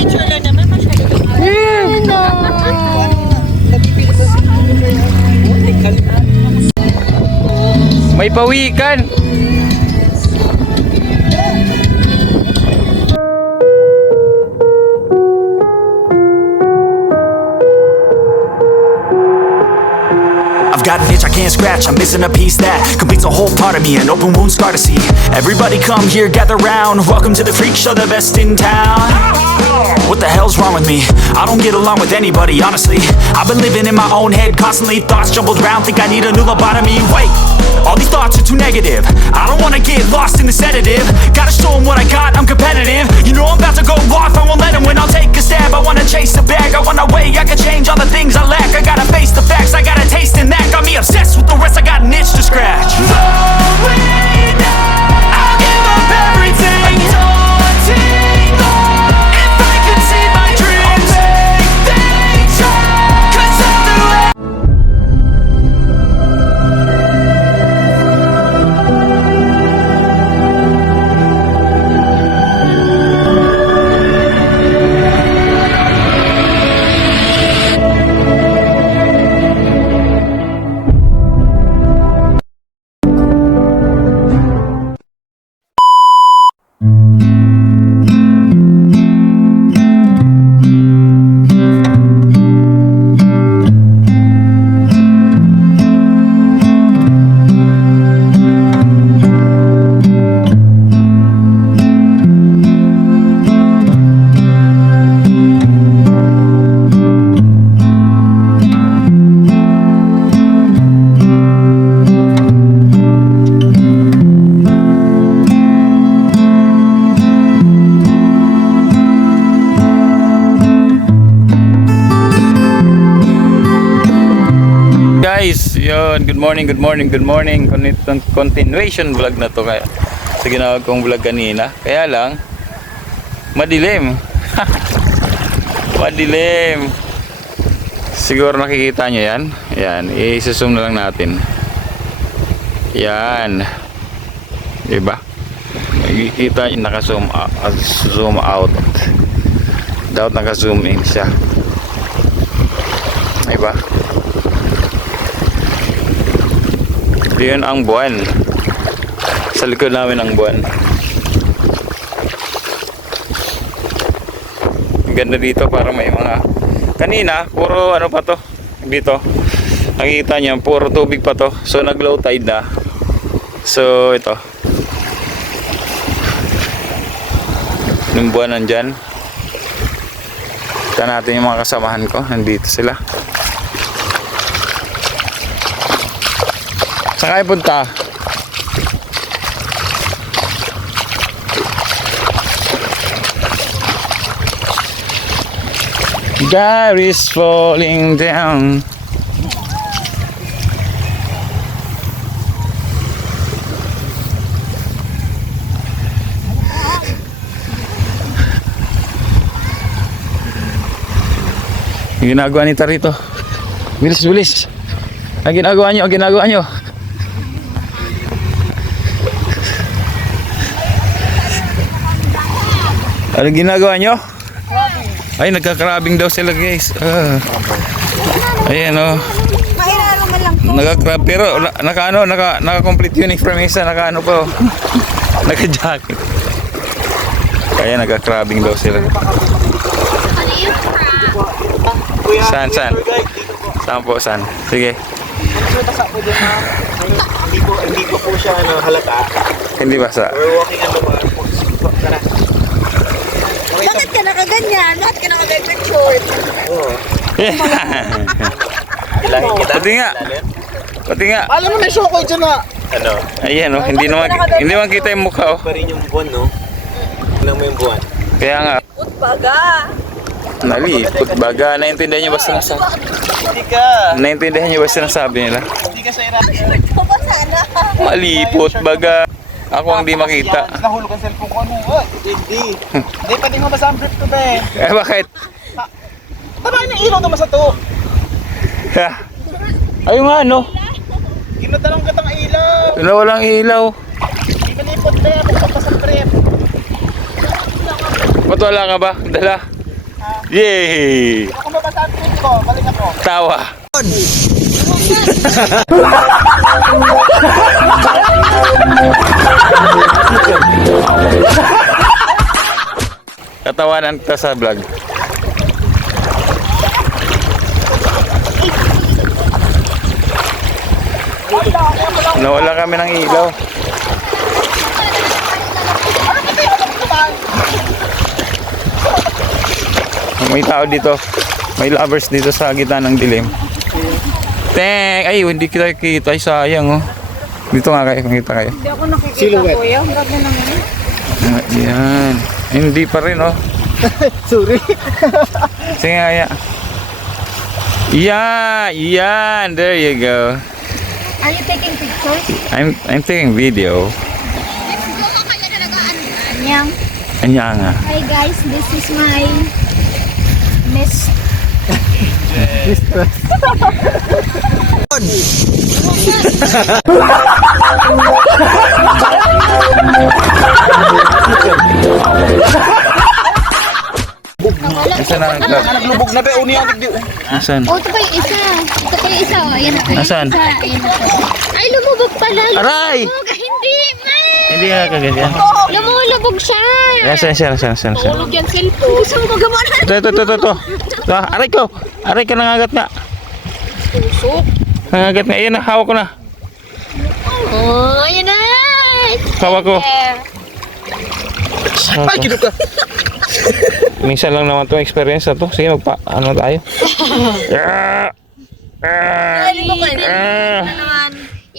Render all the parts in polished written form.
picture lang naman, masyado. May pawikan. I've got an itch I can't scratch, I'm missing a piece that completes a whole part of me, an open wound scar to see. Everybody come here, gather round, welcome to the freak show, the best in town. What the hell's wrong with me? I don't get along with anybody, honestly. I've been living in my own head constantly, thoughts jumbled round, think I need a new lobotomy. Wait, all these thoughts are too negative, I don't wanna get lost in the sedative. Gotta show them what I got, I'm competitive. You know I'm about to go off, I won't let them win, I'll take a stab. I wanna chase the bag, I wanna weigh, I can change all the things I lack. I gotta face the facts, I got a taste in that. Got me obsessed with the rest, I got an itch to scratch. Slowing down, I'll give up everything. Daunting all, if I could see my dreams, I'll make things right, 'cause I'll do it. Guys, yun, good morning. Continuation vlog na to kaya sa ginagawa kong vlog kanina. Kaya lang madilim. Madilim. Siguro nakikita nyo yan. Yan, i-zoom na lang natin. Yan. Diba? Nakikita nyo naka-zoom out. Dapat naka-zoom in siya. Diba? Yun ang buwan. Sa likod namin ang buwan. Ang ganda dito, para may mga kanina puro ano pa to dito, nakikita niyo puro tubig pa to. So nag low tide na. So ito yung buwan nandyan. Kita natin yung mga kasamahan ko, nandito sila. Saan kayo punta? God is falling down. Yung ginagawa ni Tarito. Bilis. Ang ginagawa nyo. Ano ginagawa nyo? Ay, nagkakrabing daw sila guys. Ayan o. Mairaro man lang po. Nagkakrab. Pero naka-complete uniform isa. Naka-ano po. Naka-jacket. Kaya nagkakrabing daw sila. Saan? Saan po? Sige. Hindi ko po siya halata. Hindi basa. We're walking on the water. Bakit ka nakaganyan? Bakit ka nakaganyan short? Oo. Ilangin kita. Pati nga. Alam mo may shokoy dyan na. Ano? Ayan o. Hindi naman kita yung mukha o. Pa rin yung buwan, no? Alam mo yung buwan. Kaya nga. Utbaga. Nalipot baga. Naintindihan nyo ba sinasabi? Hindi ka. Naintindihan nyo ba sinasabi nila? Hindi ka sa Iraq. Ito ba sana? Malipot baga. Ako ang di makita. Nahulog ang cellphone ko. Ano? Hindi. Hindi, pwede mo basa ang brief to be. Eh bakit? Tabahin yung ilaw naman sa to. Ayun nga no. Ginatanong ka tang ilaw. Walang ilaw. Hindi ka lipot be. Buksan pa sa brief. Ba't wala ka ba? Dala. Yay! Ako mabasa ang tweet ko, balik ako. Tawa. Katawanan kita sa vlog. Nawala kami ng ilaw. May tao dito. May lovers dito sa gitna ng dilim. Ay, hindi kita kita. Ay, sayang oh. Dito nga kayo, makita kayo. Hindi ako nakikita, Silhouette. kuya. Ang ganda naman. Yan. Hindi pa rin oh. Sorry. Sige nga, ya. Yeah, yan. There you go. Are you taking pictures? I'm taking video. Anyang. Anya nga. Hi guys, this is my miss. Nasaan na ang club? Naglubog na ba? Uni ang tigdi. Nasaan? Oh, ito pa yung isa. Ito pa yung isa. Oh, ayan na. Nasaan? Isa, ayan na. Ay, lumubog pala. Aray! Lumubog. Hindi, man. Hindi nga kaganyan. Lumulubog siya. Nasaan? Tulog yan cellphone. Gusto mo magamana? Ito. Aray ko! Aray ka, nangagat nga. Tusok. Nangagat nga. Ayan na, hawak ko na. Oh, ayan na. Hawak ko. Ay, kinuk ka. Minsan lang naman itong experience na to. Sige, ano tayo?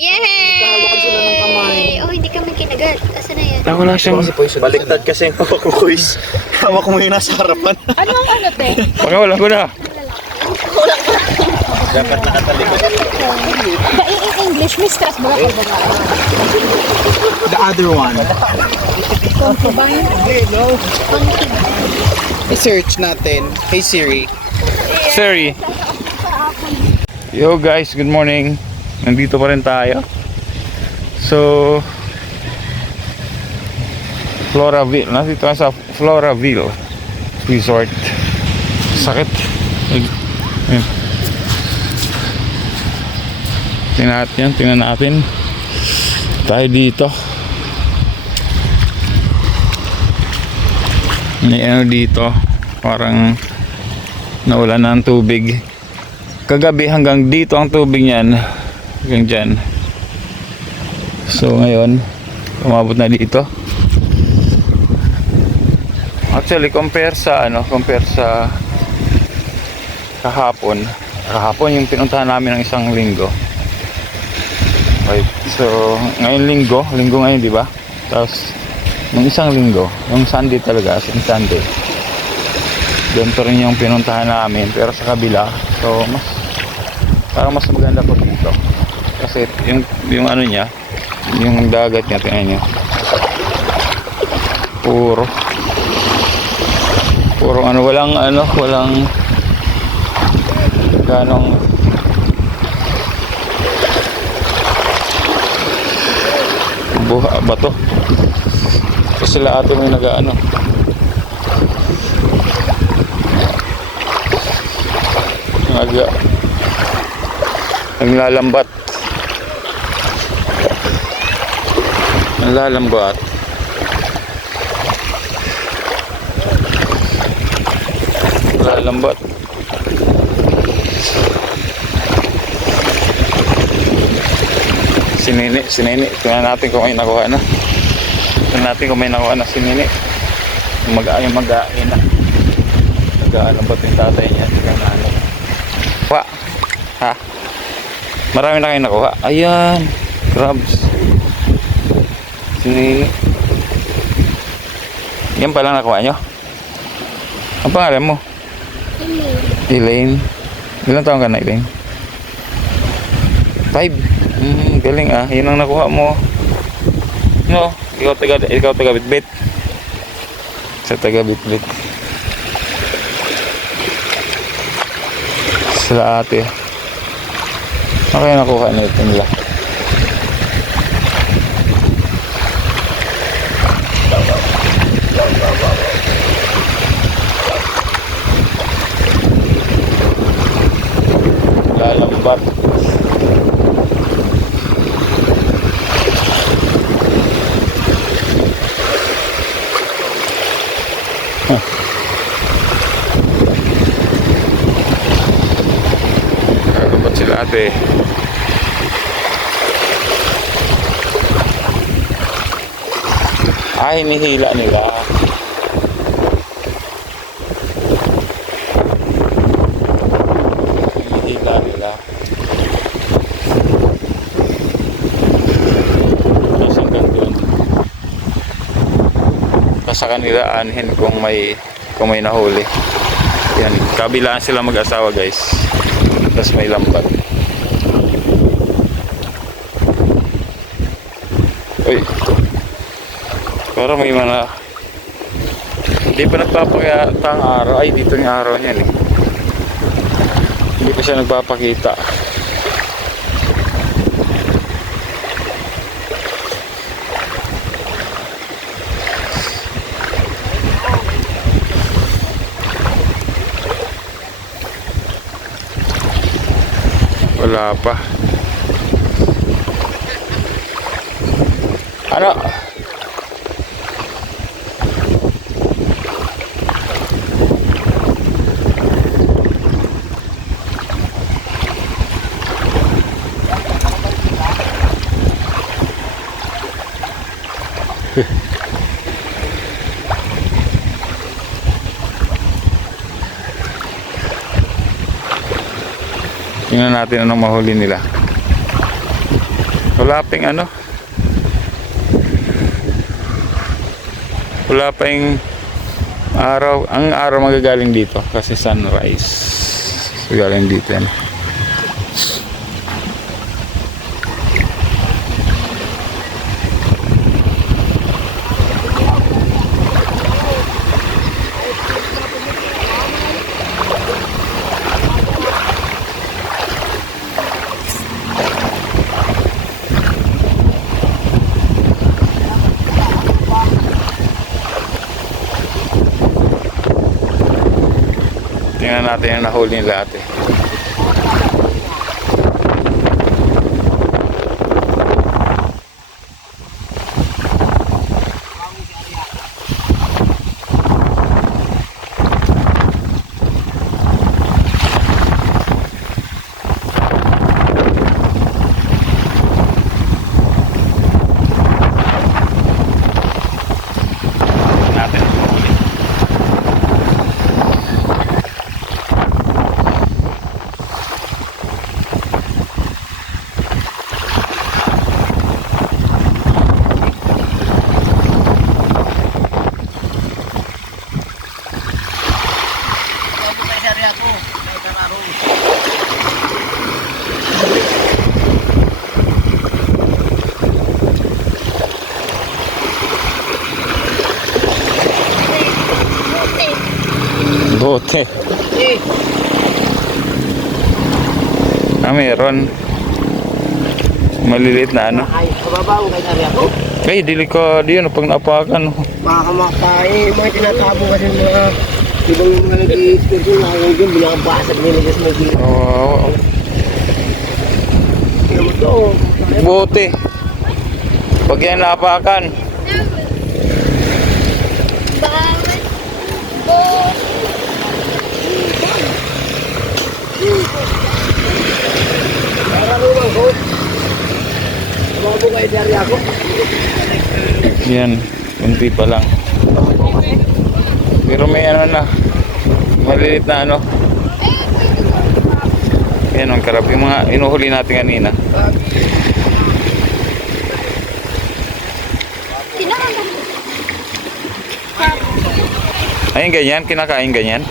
Yay! Oh, hindi kami kinagat. Asa na yan? Ako lang siyang... Baliktad kasi yung hawak ko, boys. Hawak mo yung nasa harapan. Ano ang ano, te? Pakawalan ko na. Dapat nakatalikod. In English, mistress ba ako ba? The other one. Concubine? No. I-search natin. Hey Siri. Sorry. Yo guys, good morning. Nandito pa rin tayo. So, Floraville. Nandito na sa Floraville Resort. Sakit. Ayan. Tingnan natin. Tayo dito. May ano dito. Parang nawala na ang tubig. Kagabi hanggang dito ang tubig niyan. Hanggang dyan. So ngayon, umabot na dito. Actually, compare sa kahapon yung pinuntahan namin ng isang linggo. Right. So, ngayon linggo ngayon, di ba? Tapos nung isang linggo, yung Sunday talaga, as in Sunday. Ganito rin yung pinuntahan namin, pero sa kabila. So, parang mas maganda po dito. Kasi yung ano niya, yung dagat niya, tingnan niyo. Puro ano, walang ganong bato. So sila ate mo yung nag-ano. Naglalambat. Si Nene. Tingnan natin kung may nakuha na. Si Nene. Yung mag-ain na. Nag-ano ba yung tatay niya? Kuha. Ha? Marami na kayo nakuha. Ayan. Crabs. Si Nene. Yan palang nakuha nyo? Ang pangalan mo? Elaine. Ilang taon ka na, Elaine? 5. Galing ah. Yun ang nakuha mo. No, ikaw taga bitbit. Sa taga bitbit. Sila ate. Ano kaya nakuha nito nila? ate. Ay, hinihila nila. Hinihila nila. Tapos hanggang doon. Sa kanila anhin kung may nahuli. Yan, kabilaan sila mag-asawa guys. Tapos may lambat. Uy. Pero may mga hindi pa nagpapakita ang araw. Ay, dito yung araw niyan eh. Hindi pa siya nagpapakita. Wala pa. Ano? Tingnan natin anong mahuli nila. Wala pang ano. Wala pa yung araw. Ang araw magagaling dito kasi sunrise. Galing dito yan. Tingnan natin yung nahuli nila ate. Bote. Meron. Maliliit na ano. Ay, kababaw kay Dari ako. Ay, delikado yun pag napakan. Makakamapay, mga tinatabo kasi mga ibang mga nag-i-expert ko na yung binabasag nila just mag-i- Oo. Tingnan mo to. Bote. Pag yan napakan. Para naman ko. Kababaw kay Dari ako. Yan, kunti pa lang. Pero may ano na. Maliliit na ano. Yan ang karap. Yung mga inuhuli natin kanina. Ayun ganyan, kinakain ganyan.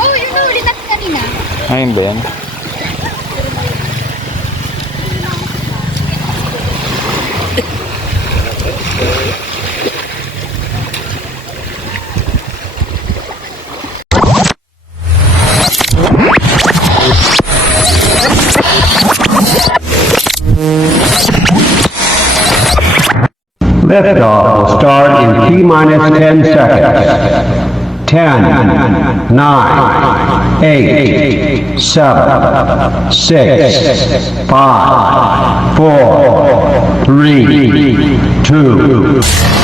Oh, yun ulit natin kanina. Ayun ba yan? Liftoff will start in T-minus 10 seconds. 10, 9, 8, 7, 6, 5, 4, 3, 2,